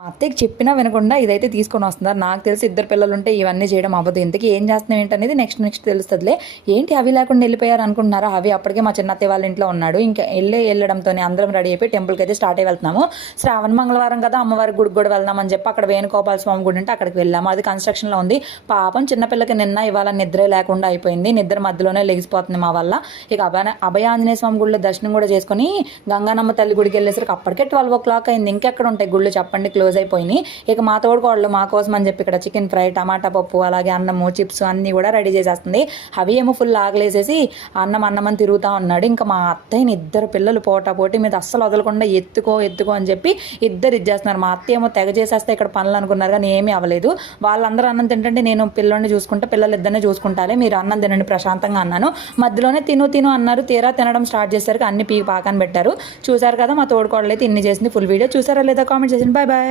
మా అత్తయ్యకి చెప్పినా వినకుండా ఇదైతే తీసుకొని వస్తున్నారు. నాకు తెలిసి ఇద్దరు పిల్లలు ఉంటే ఇవన్నీ చేయడం అవ్వదు. ఇంతకీ ఏం చేస్తున్నాం ఏంటనేది నెక్స్ట్ తెలుస్తుందిలే. ఏంటి అవి లేకుండా వెళ్ళిపోయారు అనుకుంటున్నారా? అవి అప్పటికే మా చిన్న అత్తయ్య వాళ్ళ ఇంట్లో ఉన్నాడు. ఇంకా వెళ్ళడంతోనే అందరం రెడీ అయిపోయి టెంపుల్కి అయితే స్టార్ట్ అయ్యి వెళ్తున్నాము. శ్రావణ మంగళవారం కదా, అమ్మవారి గుడికి కూడా వెళ్దామని చెప్పి అక్కడ వేణుగోపాల స్వామి గుడి ఉంటే అక్కడికి వెళ్ళాము. అది కన్స్ట్రక్షన్లో ఉంది. పాపం చిన్నపిల్లకి ఇవాళ నిద్రే లేకుండా అయిపోయింది. నిద్ర మధ్యలోనే లెగిసిపోతుంది మా వల్ల. ఇక అభయ ఆంజనేయ స్వామి గుడిలో దర్శనం కూడా చేసుకుని గంగానమ్మ తల్లి గుడికి వెళ్ళేసరికి అప్పటికే 12 o'clock అయింది. ఇంకెక్కడ ఉంటాయి గుళ్ళు చెప్పండి, క్లోజ్ అయిపోయినాయి. ఇక మా తోడుకోళ్ళు మా కోసం అని చెప్పి ఇక్కడ చికెన్ ఫ్రై, టమాటా పప్పు, అలాగే అన్నము, చిప్స్ అన్నీ కూడా రెడీ చేసేస్తుంది. అవి ఏమో ఫుల్ ఆకలేసేసి అన్నం అని తిరుగుతూ ఉన్నాడు. ఇంకా మా అత్తయ్యని ఇద్దరు పిల్లలు పోటీ మీద అస్సలు వదలకుండా ఎత్తుకో అని చెప్పి ఇద్దరు ఇచ్చేస్తున్నారు. మా అత్తయ్య ఏమో తెగ చేసేస్తే ఇక్కడ పనులు అనుకున్నారు, కానీ ఏమీ అవ్వలేదు. వాళ్ళందరూ అన్నం తింటుంటే నేను పిల్లోని చూసుకుంటే పిల్లలు ఇద్దరిని చూసుకుంటాలే, మీరు అన్నం తినండి ప్రశాంతంగా అన్నాను. మధ్యలోనే తిను అన్నారు. తీరా తినడం స్టార్ట్ చేసరికి అన్ని పీకి పాకాన్ని పెట్టారు. చూసారు కదా మా తోడుకోళ్ళు అయితే ఇన్ని చేసింది. ఫుల్ వీడియో చూసారా లేదా కామెంట్ చేసింది. బాయ్.